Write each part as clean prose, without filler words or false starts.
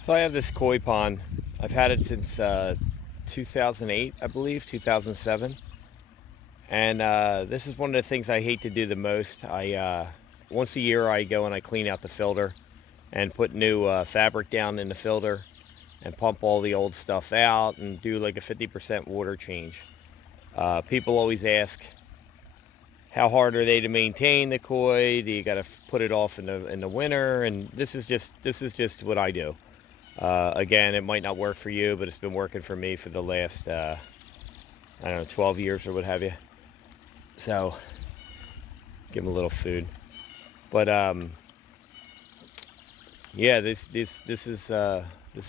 So I have this koi pond. I've had it since 2008, I believe, 2007. And this is one of the things I hate to do the most. Once a year I go and I clean out the filter and put new fabric down in the filter and pump all the old stuff out and do like a 50% water change. People always ask, how hard are they to maintain the koi? Do you got to put it off in the winter? And this is just what I do. Again, it might not work for you, but it's been working for me for the last, I don't know, 12 years or what have you. So, give them a little food. But, yeah, this is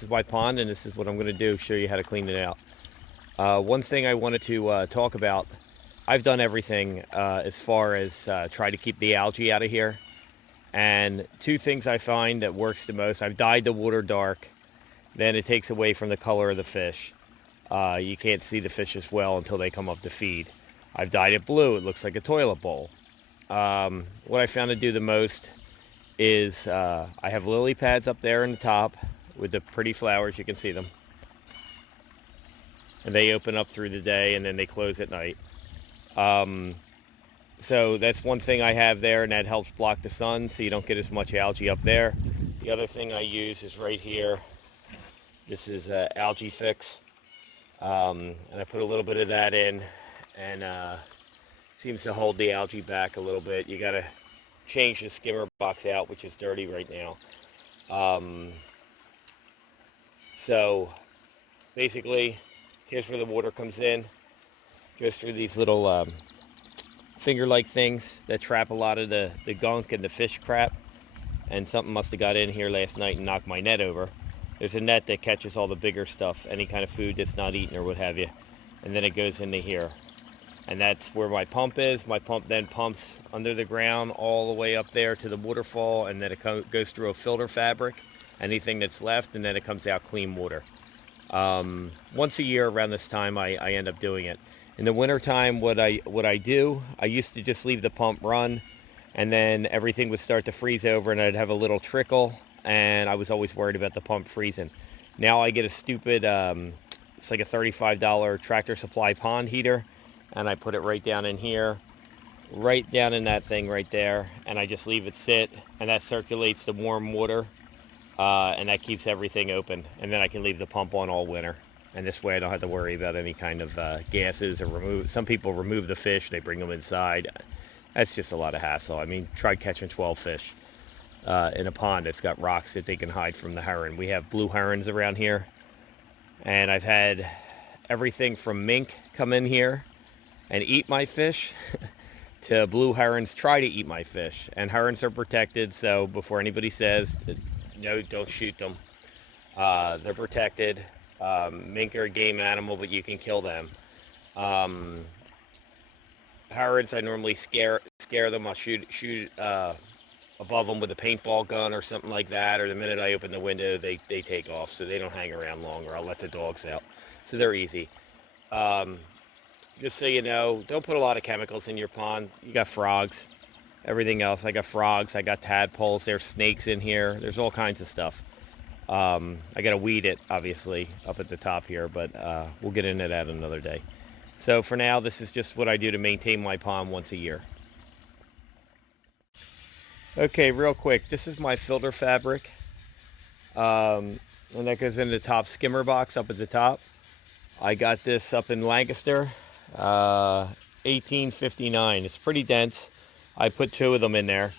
my pond, and this is what I'm going to do, show you how to clean it out. One thing I wanted to talk about, I've done everything as far as try to keep the algae out of here. And two things I find that works the most, I've dyed the water dark. Then it takes away from the color of the fish. You can't see the fish as well until they come up to feed. I've dyed it blue. It looks like a toilet bowl. What I found to do the most is I have lily pads up there in the top with the pretty flowers. You can see them. And they open up through the day and then they close at night. So that's one thing I have there, and that helps block the sun so you don't get as much algae up there. The other thing I use is right here. This is Algae Fix, and I put a little bit of that in, and seems to hold the algae back a little bit. You got to change the skimmer box out, which is dirty right now. So basically, here's where the water comes in. Goes through these little finger-like things that trap a lot of the gunk and the fish crap. And something must have got in here last night and knocked my net over. There's a net that catches all the bigger stuff, any kind of food that's not eaten or what have you. And then it goes into here. And that's where my pump is. My pump then pumps under the ground all the way up there to the waterfall, and then it goes through a filter fabric, anything that's left, and then it comes out clean water. Once a year around this time, I end up doing it. In the wintertime, what I do, I used to just leave the pump run, and then everything would start to freeze over, and I'd have a little trickle, and I was always worried about the pump freezing. Now I get a stupid, it's like a $35 Tractor Supply pond heater, and I put it right down in here, right down in that thing right there, and I just leave it sit, and that circulates the warm water, and that keeps everything open, and then I can leave the pump on all winter. And this way I don't have to worry about any kind of gases or remove. Some people remove the fish, they bring them inside. That's just a lot of hassle. I mean, try catching 12 fish in a pond that's got rocks that they can hide from the heron. We have blue herons around here, and I've had everything from mink come in here and eat my fish to blue herons try to eat my fish. And herons are protected, so before anybody says, no, don't shoot them, they're protected. Mink are a game animal, but you can kill them. Herons, I normally scare them. I'll shoot above them with a paintball gun or something like that, or the minute I open the window, they take off, so they don't hang around long, or I'll let the dogs out. So they're easy. Just so you know, don't put a lot of chemicals in your pond. You got frogs, everything else. I got frogs, I got tadpoles, there's snakes in here, there's all kinds of stuff. I got to weed it, obviously, up at the top here, but we'll get into that another day. So for now, this is just what I do to maintain my pond once a year. Okay, real quick, this is my filter fabric, and that goes in the top skimmer box up at the top. I got this up in Lancaster, 1859. It's pretty dense. I put 2 of them in there,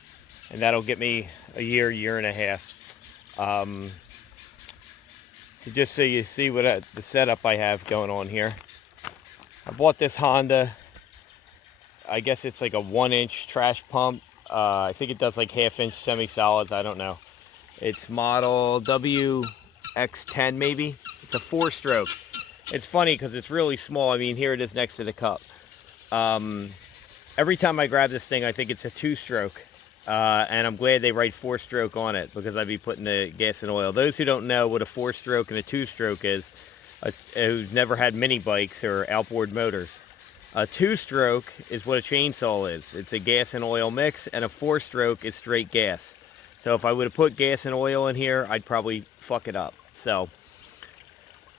and that'll get me a year and a half. So just so you see what the setup I have going on here. I bought this Honda. I guess it's like a 1-inch trash pump. I think it does like 1/2-inch semi-solids. I don't know. It's model WX10 maybe. It's a 4-stroke. It's funny because it's really small. I mean, here it is next to the cup. Every time I grab this thing, I think it's a 2-stroke. And I'm glad they write 4-stroke on it, because I'd be putting the gas and oil. Those who don't know what a 4-stroke and a 2-stroke is, who's never had mini bikes or outboard motors, a 2-stroke is what a chainsaw is. It's a gas and oil mix, and a 4-stroke is straight gas. So if I would have put gas and oil in here, I'd probably fuck it up. So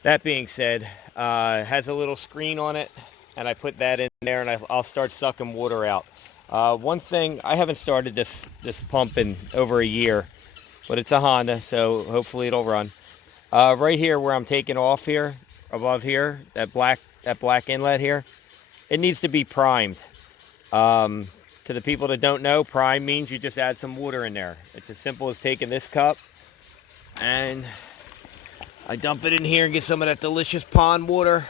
that being said, it has a little screen on it, and I put that in there, and I'll start sucking water out. One thing, I haven't started this pump in over a year, but it's a Honda, so hopefully it'll run. Right here where I'm taking off here, above here, that black inlet here, it needs to be primed. To the people that don't know, prime means you just add some water in there. It's as simple as taking this cup and I dump it in here and get some of that delicious pond water.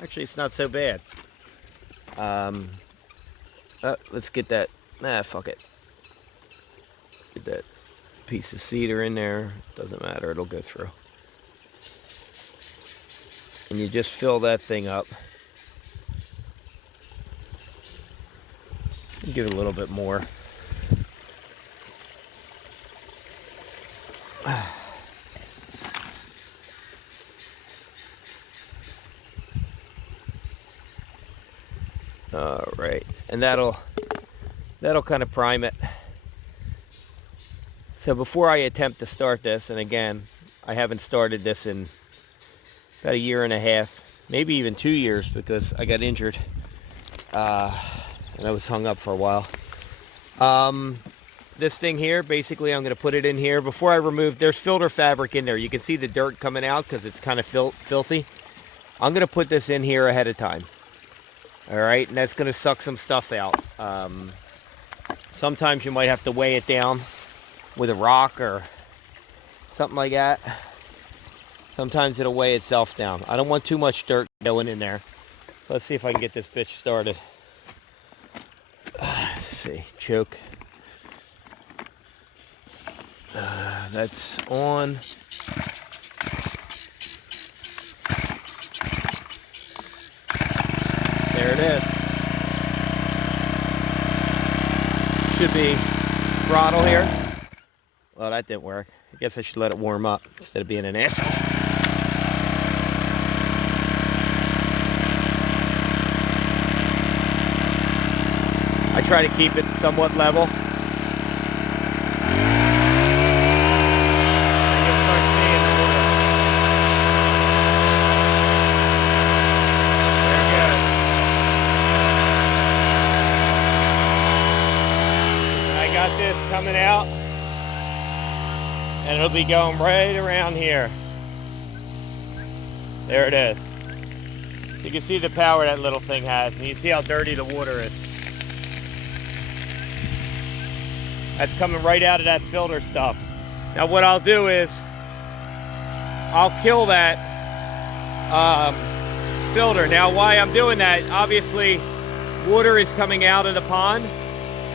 Actually, it's not so bad. Let's get that. Fuck it. Get that piece of cedar in there. Doesn't matter, it'll go through. And you just fill that thing up. Give it a little bit more. All right, and that'll kind of prime it. So before I attempt to start this, and again, I haven't started this in about a year and a half, maybe even 2 years, because I got injured. And I was hung up for a while. This thing here, basically I'm going to put it in here. Before I remove, there's filter fabric in there. You can see the dirt coming out because it's kind of filthy. I'm going to put this in here ahead of time. All right, and that's going to suck some stuff out. Sometimes you might have to weigh it down with a rock or something like that. Sometimes it'll weigh itself down. I don't want too much dirt going in there. So let's see if I can get this bitch started. Let's see, choke. That's on. There it is. Should be throttle here. Well, that didn't work. I guess I should let it warm up instead of being an asshole. I try to keep it somewhat level. This coming out, and it'll be going right around here. There it is. You can see the power that little thing has, and you see how dirty the water is. That's coming right out of that filter stuff. Now what I'll do is I'll kill that filter. Now why I'm doing that, obviously water is coming out of the pond.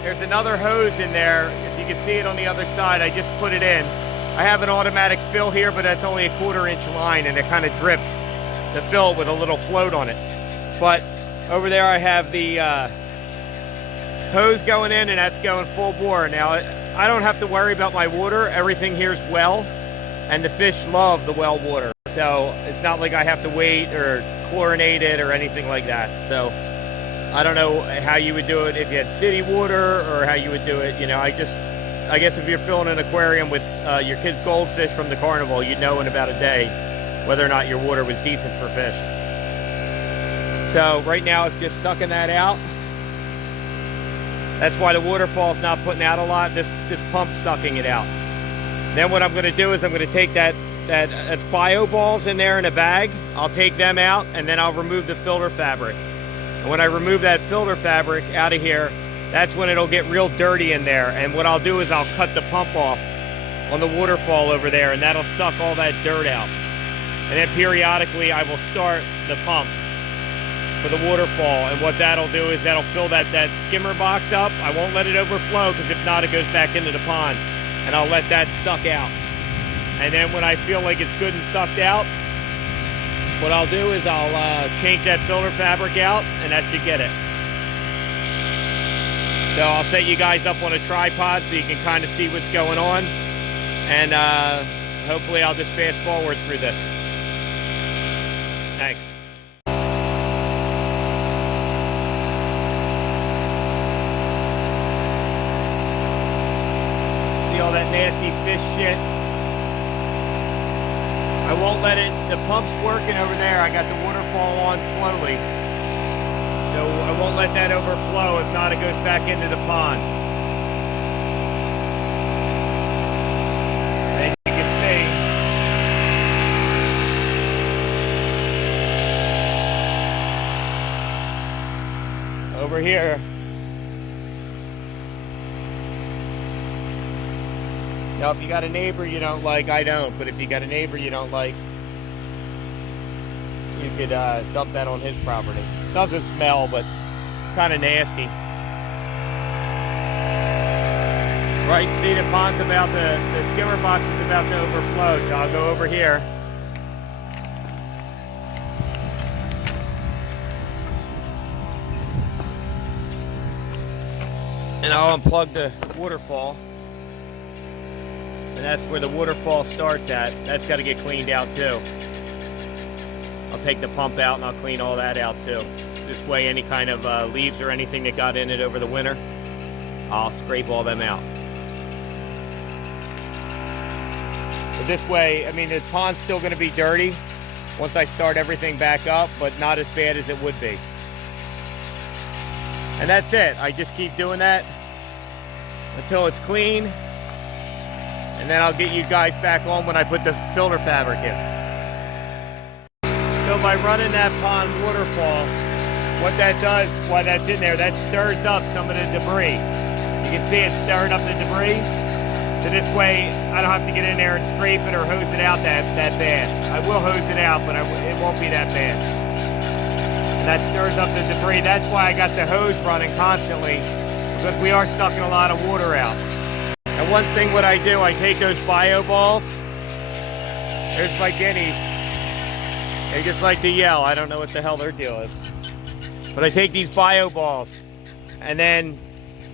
There's another hose in there. If you can see it on the other side, I just put it in. I have an automatic fill here, but that's only a 1/4 inch line, and it kind of drips the fill with a little float on it. But over there I have the hose going in, and that's going full bore. Now I don't have to worry about my water. Everything here is well, and the fish love the well water. So it's not like I have to wait or chlorinate it or anything like that. So I don't know how you would do it if you had city water or how you would do it. You know, I guess if you're filling an aquarium with your kids' goldfish from the carnival, you'd know in about a day whether or not your water was decent for fish. So right now it's just sucking that out. That's why the waterfall's not putting out a lot. This pump's sucking it out. Then what I'm going to do is I'm going to take that's bio balls in there in a bag. I'll take them out, and then I'll remove the filter fabric. And when I remove that filter fabric out of here, that's when it'll get real dirty in there. And what I'll do is I'll cut the pump off on the waterfall over there, and that'll suck all that dirt out. And then periodically I will start the pump for the waterfall. And what that'll do is that'll fill that skimmer box up. I won't let it overflow, because if not, it goes back into the pond. And I'll let that suck out. And then when I feel like it's good and sucked out, what I'll do is I'll change that filter fabric out, and that should get it. So I'll set you guys up on a tripod so you can kind of see what's going on. And hopefully I'll just fast forward through this. Thanks. See all that nasty fish shit? won't let it, the pump's working over there. I got the waterfall on slowly. So I won't let that overflow. If not, it goes back into the pond. And you can see over here. Now, if you got a neighbor you don't like, I don't, but if you got a neighbor you don't like, you could dump that on his property. Doesn't smell, but kind of nasty. Right, see the pond's about the skimmer box is about to overflow, so I'll go over here. And I'll unplug the waterfall. And that's where the waterfall starts at. That's got to get cleaned out too. I'll take the pump out and I'll clean all that out too. This way any kind of leaves or anything that got in it over the winter, I'll scrape all them out. But this way, I mean, the pond's still going to be dirty once I start everything back up, but not as bad as it would be. And that's it. I just keep doing that until it's clean. And then I'll get you guys back on when I put the filter fabric in. So by running that pond waterfall, what that does while that's in there, that stirs up some of the debris. You can see it stirring up the debris. So this way, I don't have to get in there and scrape it or hose it out that bad. I will hose it out, but it won't be that bad. And that stirs up the debris. That's why I got the hose running constantly, because we are sucking a lot of water out. And one thing what I do, I take those bio balls. There's my guineas. They just like to yell. I don't know what the hell their deal is. But I take these bio balls and then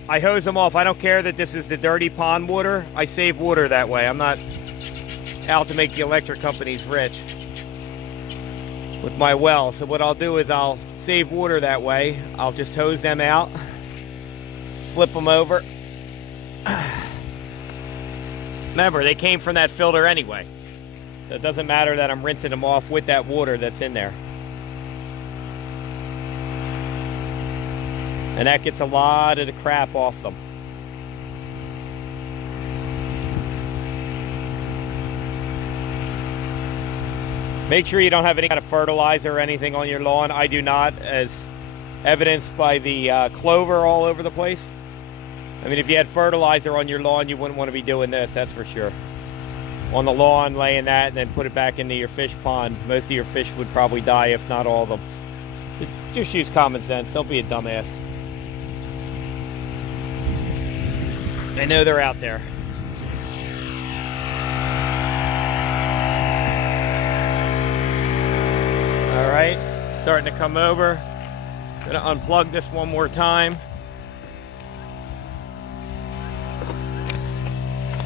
I hose them off. I don't care that this is the dirty pond water. I save water that way. I'm not out to make the electric companies rich with my well. So what I'll do is I'll save water that way. I'll just hose them out, flip them over. Remember, they came from that filter anyway. So it doesn't matter that I'm rinsing them off with that water that's in there. And that gets a lot of the crap off them. Make sure you don't have any kind of fertilizer or anything on your lawn. I do not, as evidenced by the clover all over the place. I mean, if you had fertilizer on your lawn, you wouldn't want to be doing this, that's for sure. On the lawn, laying that, and then put it back into your fish pond. Most of your fish would probably die, if not all of them. So just use common sense. Don't be a dumbass. I know they're out there. All right, starting to come over. Gonna unplug this one more time.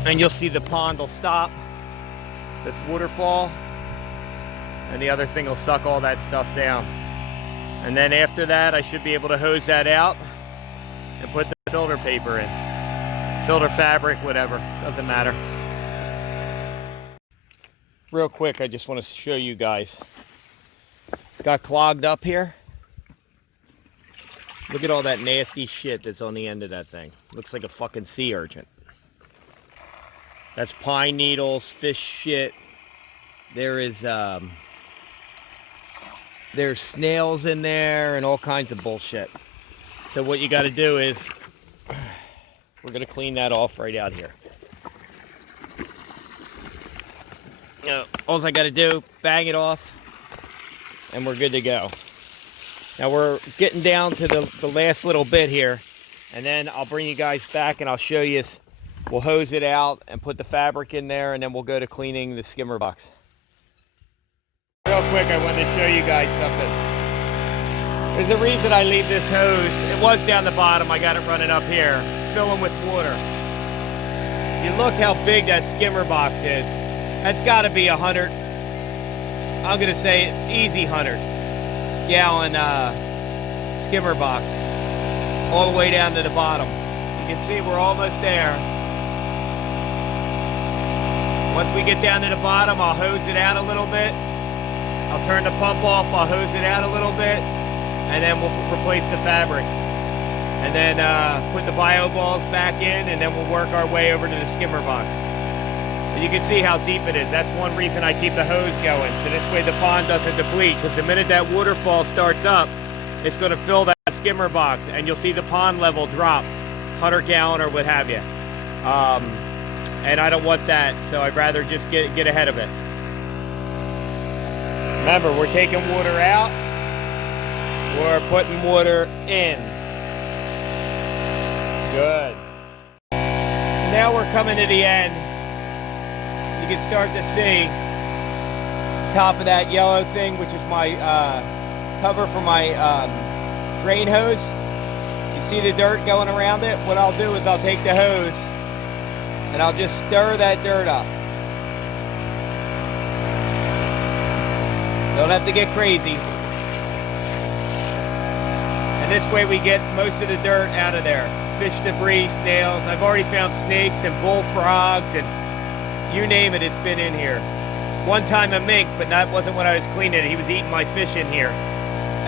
And you'll see the pond will stop, this waterfall, and the other thing will suck all that stuff down. And then after that, I should be able to hose that out and put the filter paper in. Filter fabric, whatever, doesn't matter. Real quick, I just want to show you guys. Got clogged up here. Look at all that nasty shit that's on the end of that thing. Looks like a fucking sea urchin. That's pine needles, fish shit. There's snails in there and all kinds of bullshit. So what you got to do is, we're going to clean that off right out here. All I got to do, bang it off, and we're good to go. Now we're getting down to the last little bit here, and then I'll bring you guys back and I'll show you. We'll hose it out and put the fabric in there, and then we'll go to cleaning the skimmer box. Real quick, I wanted to show you guys something. There's a reason I leave this hose. It was down the bottom. I got it running up here. Fill them with water. You look how big that skimmer box is. That's got to be 100. I'm going to say easy 100-gallon skimmer box. All the way down to the bottom. You can see we're almost there. Once we get down to the bottom, I'll hose it out a little bit. I'll turn the pump off, I'll hose it out a little bit, and then we'll replace the fabric. And then put the bio balls back in, and then we'll work our way over to the skimmer box. And you can see how deep it is. That's one reason I keep the hose going, so this way the pond doesn't deplete, because the minute that waterfall starts up, it's going to fill that skimmer box, and you'll see the pond level drop, 100 gallon or what have you. And I don't want that, so I'd rather just get ahead of it. Remember, we're taking water out, we're putting water in. Good. Now we're coming to the end. You can start to see top of that yellow thing, which is my cover for my drain hose. So you see the dirt going around it? What I'll do is I'll take the hose and I'll just stir that dirt up. Don't have to get crazy. And this way we get most of the dirt out of there. Fish debris, snails. I've already found snakes and bullfrogs and you name it, it's been in here. One time a mink, but that wasn't when I was cleaning it. He was eating my fish in here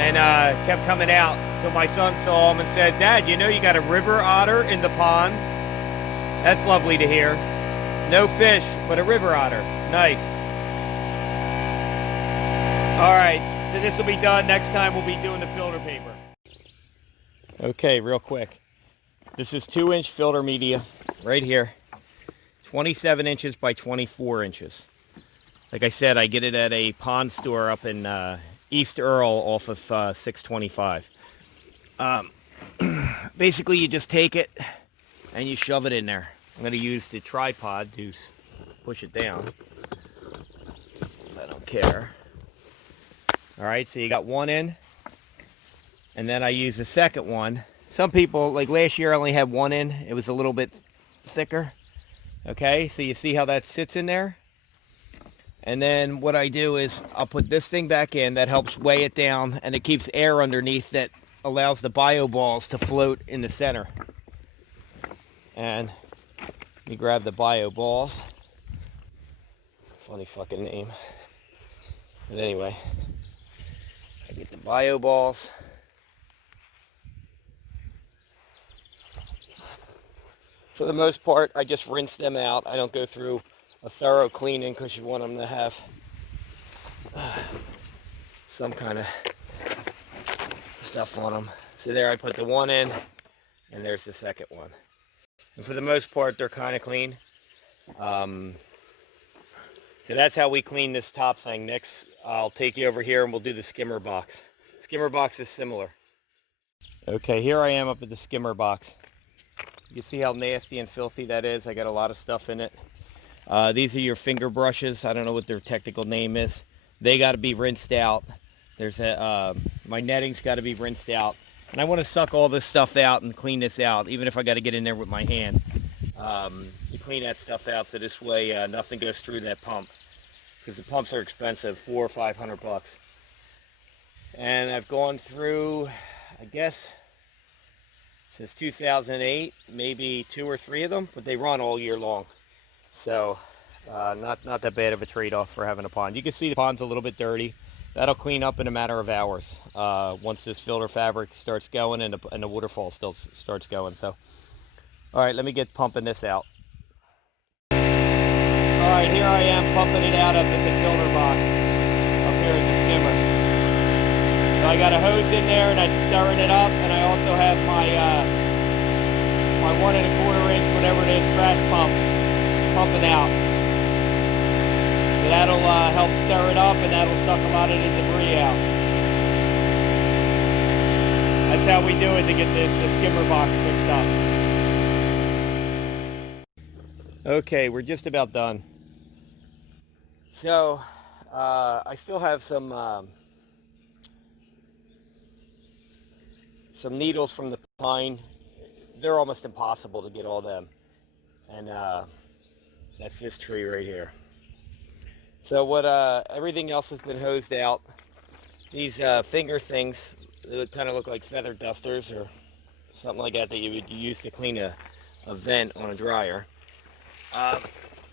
and kept coming out until my son saw him and said, "Dad, you know you got a river otter in the pond?" That's lovely to hear. No fish, but a river otter. Nice. All right, so this will be done. Next time we'll be doing the filter paper. Okay, real quick. This is 2-inch filter media right here. 27 inches by 24 inches. Like I said, I get it at a pond store up in East Earl off of 625. Basically, you just take it and you shove it in there. I'm going to use the tripod to push it down. I don't care. All right, so you got one in, and then I use the second one. Some people, like last year, I only had one in. It was a little bit thicker. Okay, so you see how that sits in there? And then what I do is I'll put this thing back in. That helps weigh it down, and it keeps air underneath that allows the bio balls to float in the center. And you grab the bio balls. Funny fucking name. But anyway, I get the bio balls. For the most part, I just rinse them out. I don't go through a thorough cleaning because you want them to have some kind of stuff on them. So there I put the one in, and there's the second one. And for the most part, they're kind of clean. So that's how we clean this top thing. Next, I'll take you over here and we'll do the skimmer box. Skimmer box is similar. Okay, here I am up at the skimmer box. You can see how nasty and filthy that is. I got a lot of stuff in it. These are your finger brushes. I don't know what their technical name is. They got to be rinsed out. There's my netting's got to be rinsed out. And I want to suck all this stuff out and clean this out, even if I got to get in there with my hand. You clean that stuff out so this way nothing goes through that pump. Because the pumps are expensive, $400 or $500. And I've gone through, I guess, since 2008, maybe 2 or 3 of them, but they run all year long. So not that bad of a trade-off for having a pond. You can see the pond's a little bit dirty. That'll clean up in a matter of hours once this filter fabric starts going and the waterfall still starts going. So, all right, let me get pumping this out. All right, here I am pumping it out up at the filter box up here at the skimmer. So I got a hose in there and I'm stirring it up, and I also have my 1 1/4 inch, whatever it is, trash pump pumping out. So that'll help stir it up, and that'll suck a lot of the debris out. That's how we do it to get the skimmer box fixed up. Okay, we're just about done. So I still have some needles from the pine. They're almost impossible to get all them. And that's this tree right here. So what everything else has been hosed out. These finger things, they kind of look like feather dusters or something like that you would use to clean a vent on a dryer.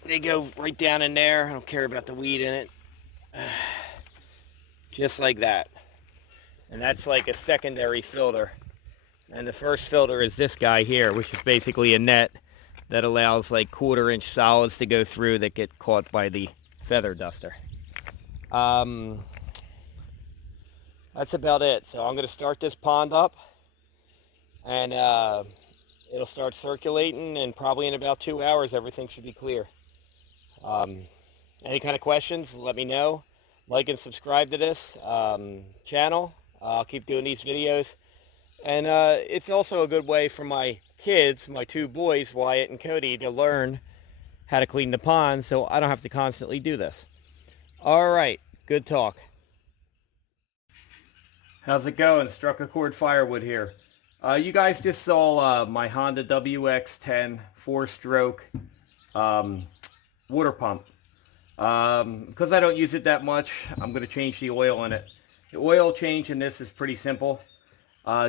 they go right down in there. I don't care about the weed in it. Just like that. And that's like a secondary filter. And the first filter is this guy here, which is basically a net that allows like 1/4-inch solids to go through that get caught by the feather duster. That's about it. So I'm going to start this pond up, and it'll start circulating, and probably in about 2 hours everything should be clear. Any kind of questions, let me know. Like and subscribe to this channel. I'll keep doing these videos. And it's also a good way for my kids, my 2 boys, Wyatt and Cody, to learn how to clean the pond so I don't have to constantly do this. All right, good talk. How's it going? Struck a chord firewood here. You guys just saw my Honda WX10 4-stroke water pump. Because I don't use it that much, I'm going to change the oil in it. The oil change in this is pretty simple.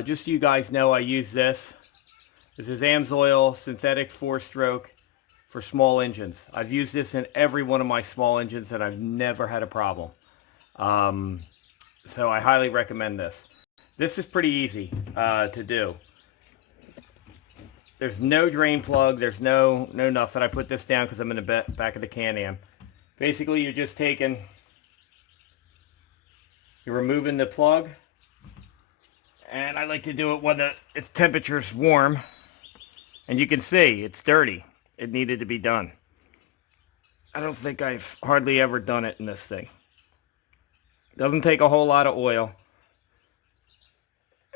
Just so you guys know, I use this. This is AMSOIL synthetic 4-stroke for small engines. I've used this in every one of my small engines and I've never had a problem. So I highly recommend this. This is pretty easy to do. There's no drain plug. There's no nothing. I put this down because I'm in the back of the Can-Am. Basically, you're just you're removing the plug. And I like to do it when its temperature's warm. And you can see it's dirty. It needed to be done. I don't think I've hardly ever done it in this thing. Doesn't take a whole lot of oil.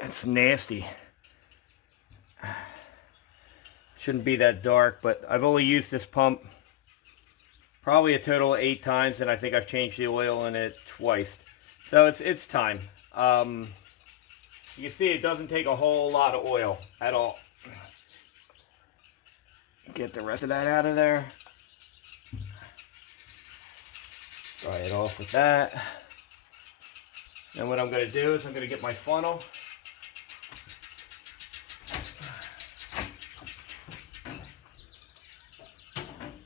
It's nasty. Shouldn't be that dark, but I've only used this pump probably a total of 8 times, and I think I've changed the oil in it twice. So it's time. You can see it doesn't take a whole lot of oil at all. Get the rest of that out of there. Dry it off with that. And what I'm going to do is I'm going to get my funnel.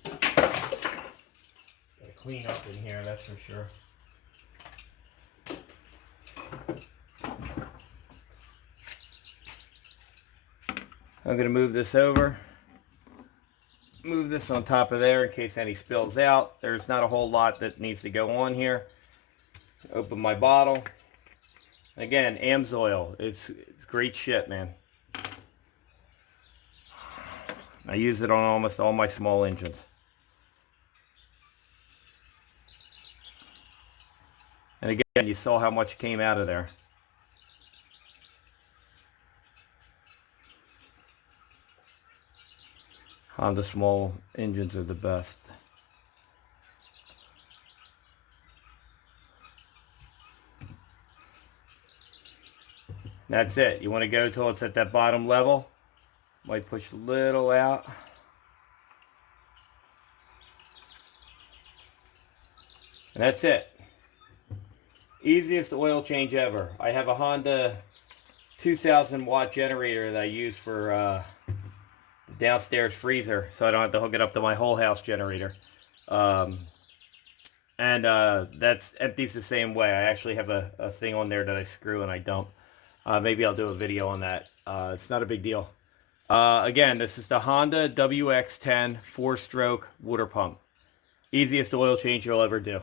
Gotta clean up in here, that's for sure. I'm going to move this over. Move this on top of there in case any spills out. There's not a whole lot that needs to go on here. Open my bottle. Again, AMSOIL. It's great shit, man. I use it on almost all my small engines. And again, you saw how much came out of there. Honda small engines are the best. That's it. You want to go till it's at that bottom level. Might push a little out. And that's it. Easiest oil change ever. I have a Honda 2000 watt generator that I use for downstairs freezer, so I don't have to hook it up to my whole house generator. That's empties the same way. I actually have a thing on there that I screw and I dump. Maybe I'll do a video on that. It's not a big deal. Again, this is the Honda WX10 4-stroke water pump. Easiest oil change you'll ever do.